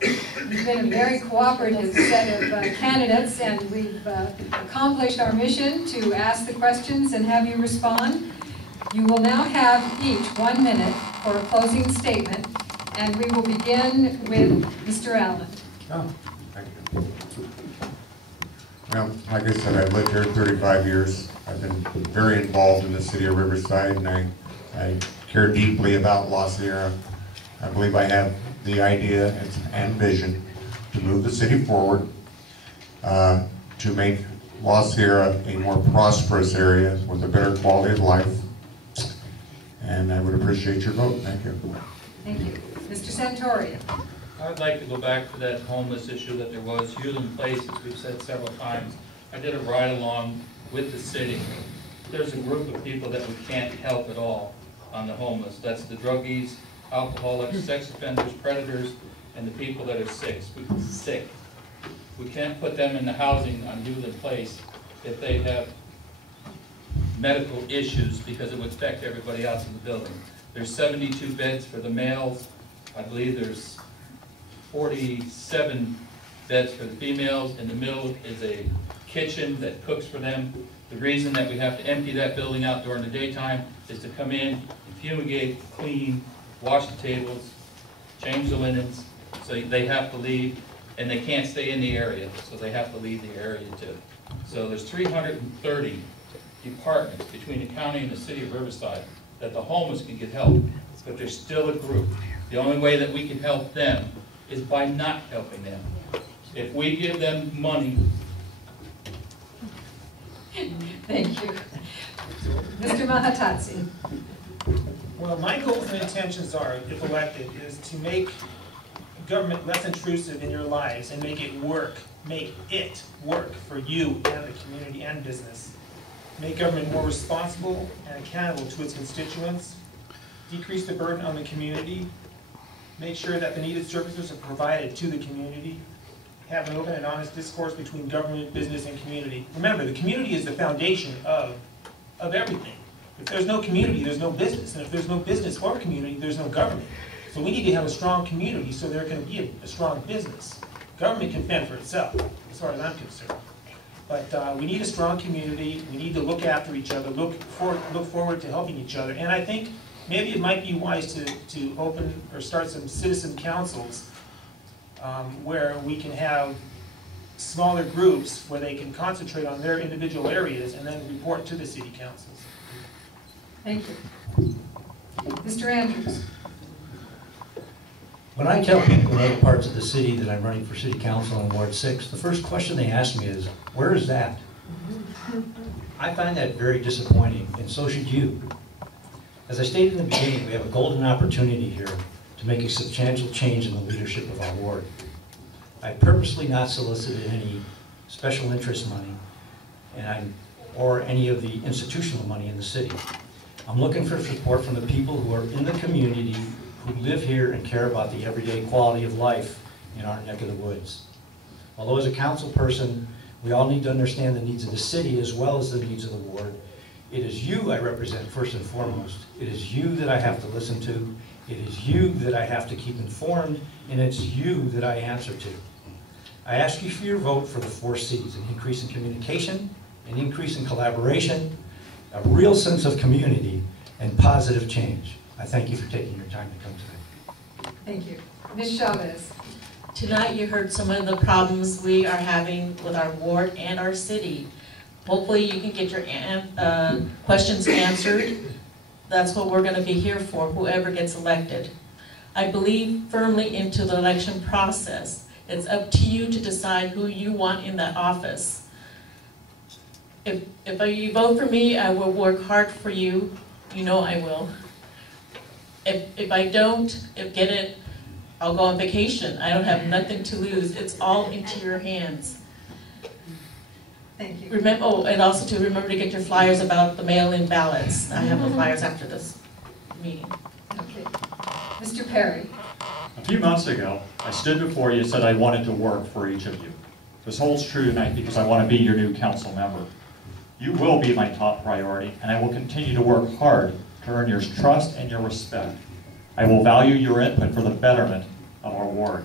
You've been a very cooperative set of candidates, and we've accomplished our mission to ask the questions and have you respond. You will now have each 1 minute for a closing statement, and we will begin with Mr. Allen. Oh, thank you. Well, like I said, I've lived here 35 years. I've been very involved in the city of Riverside, and I care deeply about La Sierra. I believe I have the idea and vision to move the city forward, to make La Sierra a more prosperous area with a better quality of life. And I would appreciate your vote. Thank you. Thank you. Mr. Santore. I'd like to go back to that homeless issue that there was. Youth in Place, as we've said several times. I did a ride-along with the city. There's a group of people that we can't help at all on the homeless. That's the druggies, alcoholics, sex offenders, predators, and the people that are sick. We can't put them in the housing on Youth in Place if they have medical issues, because it would affect everybody else in the building. There's 72 beds for the males. I believe there's 47 beds for the females. In the middle is a kitchen that cooks for them. The reason that we have to empty that building out during the daytime is to come in and fumigate, clean, wash the tables, change the linens, so they have to leave, and they can't stay in the area, so they have to leave the area too. So there's 330 departments between the county and the city of Riverside that the homeless can get help, but there's still a group. The only way that we can help them is by not helping them. If we give them money. Thank you. Mr. Mahatadse. Well, my goals and intentions are, if elected, is to make government less intrusive in your lives and make it work for you and the community and business. Make government more responsible and accountable to its constituents. Decrease the burden on the community. Make sure that the needed services are provided to the community. Have an open and honest discourse between government, business, and community. Remember, the community is the foundation of everything. If there's no community, there's no business. And if there's no business or community, there's no government. So we need to have a strong community so there can be a strong business. Government can fend for itself, as far as I'm concerned. But we need a strong community. We need to look after each other, look forward to helping each other. And I think maybe it might be wise to open or start some citizen councils where we can have smaller groups where they can concentrate on their individual areas and then report to the city councils. Thank you. Mr. Andrews. When I tell people in other parts of the city that I'm running for city council in Ward 6, the first question they ask me is, where is that? I find that very disappointing, and so should you. As I stated in the beginning, we have a golden opportunity here to make a substantial change in the leadership of our ward. I purposely not solicited any special interest money or any of the institutional money in the city. I'm looking for support from the people who are in the community, who live here and care about the everyday quality of life in our neck of the woods. Although as a council person, we all need to understand the needs of the city as well as the needs of the ward. It is you I represent first and foremost. It is you that I have to listen to. It is you that I have to keep informed, and it's you that I answer to. I ask you for your vote for the 4 C's, an increase in communication, an increase in collaboration, a real sense of community, and positive change. I thank you for taking your time to come today. Thank you. Ms. Chavez. Tonight you heard some of the problems we are having with our ward and our city. Hopefully you can get your questions answered. That's what we're going to be here for, whoever gets elected. I believe firmly into the election process. It's up to you to decide who you want in that office. If you vote for me, I will work hard for you. You know I will. If I don't get it, I'll go on vacation. I don't have nothing to lose. It's all into your hands. Thank you. Remember, and also to remember to get your flyers about the mail-in ballots. I have the flyers after this meeting. Okay. Mr. Perry. A few months ago, I stood before you and said I wanted to work for each of you. This holds true tonight because I want to be your new council member. You will be my top priority, and I will continue to work hard to earn your trust and your respect. I will value your input for the betterment of our ward.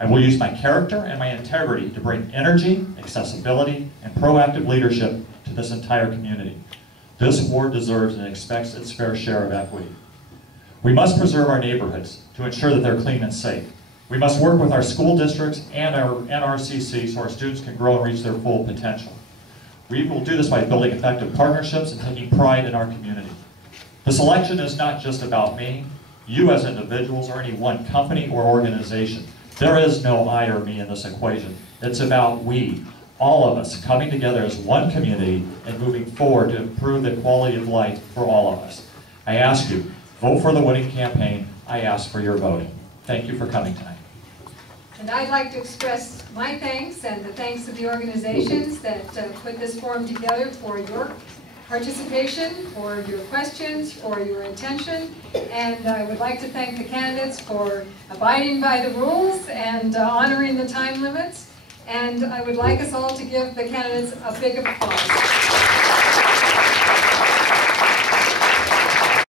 I will use my character and my integrity to bring energy, accessibility, and proactive leadership to this entire community. This ward deserves and expects its fair share of equity. We must preserve our neighborhoods to ensure that they're clean and safe. We must work with our school districts and our NRCC so our students can grow and reach their full potential. We will do this by building effective partnerships and taking pride in our community. This election is not just about me, you as individuals, or any one company or organization. There is no I or me in this equation. It's about we, all of us, coming together as one community and moving forward to improve the quality of life for all of us. I ask you, vote for the winning campaign. I ask for your vote. Thank you for coming tonight. And I'd like to express my thanks and the thanks of the organizations that put this forum together for your participation, for your questions, for your attention. And I would like to thank the candidates for abiding by the rules and honoring the time limits. And I would like us all to give the candidates a big applause.